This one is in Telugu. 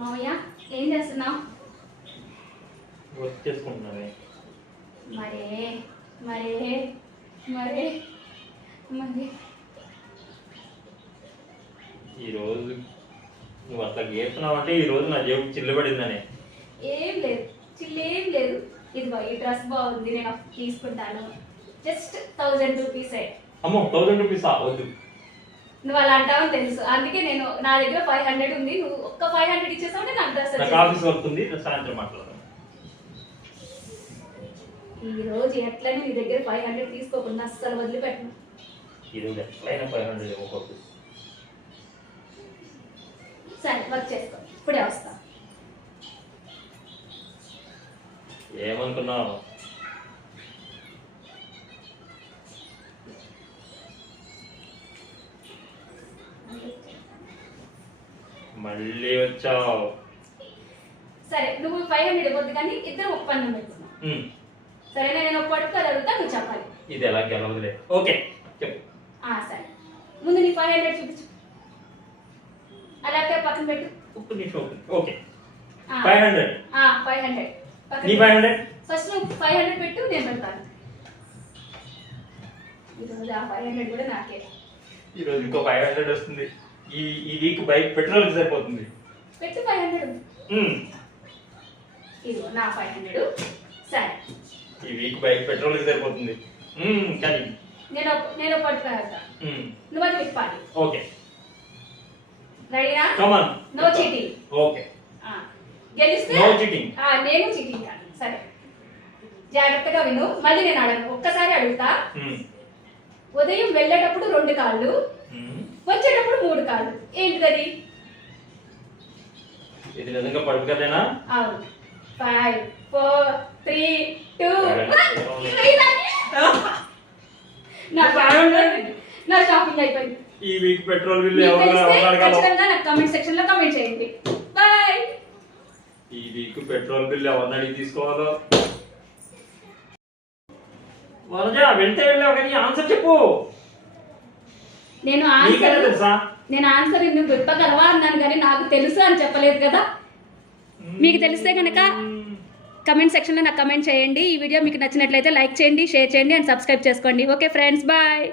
మావయ్య ఏం చేస్తున్నావు? వర్క్ చేసుకుంటున్నానే మరే మరే మరే మరి. ఈరోజు నువ్వు అట్లా గీస్తున్నావు అంటే ఈరోజు నా జేబు చిల్లబడిందనే ఏం లేదు చిల్లేం లేదు. ఇదిగో ఈ డ్రెస్ బాగుంది నేను తీసుకుంటాను. జస్ట్ థౌజండ్ రూపీసే. అమ్మో థౌసండ్ రూపీస్? వద్దు. నువ్వు అలా అంటావని తెలుసు. అందుకే నేను నా దగ్గర ఫైవ్ హండ్రెడ్ ఉంది. నువ్వు ఒక్క ఫైవ్ హండ్రెడ్ ఇచ్చేసావు నాకు డ్రెస్ నాకు ఆఫీస్ వర్క్ ఉంది. నేను సాయంత్రం మాట్లాడదాం ఈ రోజు ఎట్లనే నీ దగ్గర ఫైవ్ హండ్రెడ్ తీసుకోకుండా అస్సలు వదిలిపెట్టను? ఈరోజు ఎట్లయినా ఫైవ్ హండ్రెడ్ ఇవ్వకూడదు సరే వర్క్ చేసుకో. ఇప్పుడే వస్తా. ఏమనుకున్నావు? మళ్ళీ వచ్చావు. సరే నువ్వు ఫైవ్ హండ్రెడ్ ఇవ్వద్దు కానీ ఇద్దరు ఒప్పందం పెట్టుకున్నాం ఉమ్, సరేనా? నేను ఒక పట్టుకొని అడుగుతా నువ్వు చెప్పాలి. ఇది ఎలా గెలవదులే. ఓకే చెప్పు. ఆ సరే. ముందు నీ ఫైవ్ హండ్రెడ్ చూపించు. ల్యాప్టాప్ పక్కన పెట్టు. ఒక్క నిమిషం okay. Five hundred five hundred నీ ఫైవ్ హండ్రెడ్ ఫస్ట్ నువ్వు ఫైవ్ హండ్రెడ్ పెట్టు నేను పెడతాను. ఈరోజు ఆ ఫైవ్ హండ్రెడ్ కూడా నాకే. ఈరోజు ఇంకో ఫైవ్ హండ్రెడ్ వస్తుంది. ఈ ఈ వీక్ బైక్ పెట్రోల్ సరిపోతుంది. పెట్టు ఫైవ్ హండ్రెడ్ ఇదిగో నా ఫైవ్ హండ్రెడ్ సరే. ఈ వీక్ బైక్ పెట్రోల్ సరిపోతుంది. కానీ నేను నేను వెళ్తా. ఉమ్, నువ్వు అది తిప్పాలి ఓకే. రెడీనా come on no cheating okay గెలిస్తే? No cheating. ఆ, నేను చీటింగ్ కాదు. సరే. జాగ్రత్తగా విను. మళ్ళీ నేను అడగను ఒక్కసారి అడుగుతా. ఉదయం వెళ్ళేటప్పుడు రెండు కాళ్ళు. వచ్చేటప్పుడు మూడు కాళ్ళు ఏంటిది ఇది నిజంగా పడుపు కదేనా అవును. ఫైవ్ ఫోర్ త్రీ టూ నా షాపింగ్ నా షాపింగ్ అయిపోయింది. ఈ వీక్ పెట్రోల్ బిల్ ఖచ్చితంగా నాకు కమెంట్ సెక్షన్లో కమెంట్ చేయండి. బాయ్ ఈ వీక్ పెట్రోల్ బిల్ ఎవరిని అడిగి తీసుకోవాలో? వరజ వెళ్తే వెళ్ళావు కానీ ఆన్సర్ చెప్పు. నేను ఆన్సర్ నేను ఆన్సర్ నువ్వు చెప్పగలవా అన్నాను కానీ నాకు తెలుసు అని చెప్పలేదు కదా. మీకు తెలిస్తే కనుక కమెంట్ సెక్షన్లో నాకు కమెంట్ చేయండి. ఈ వీడియో మీకు నచ్చినట్లయితే లైక్ చేయండి షేర్ చేయండి అండ్ సబ్స్క్రైబ్ చేసుకోండి. Okay friends bye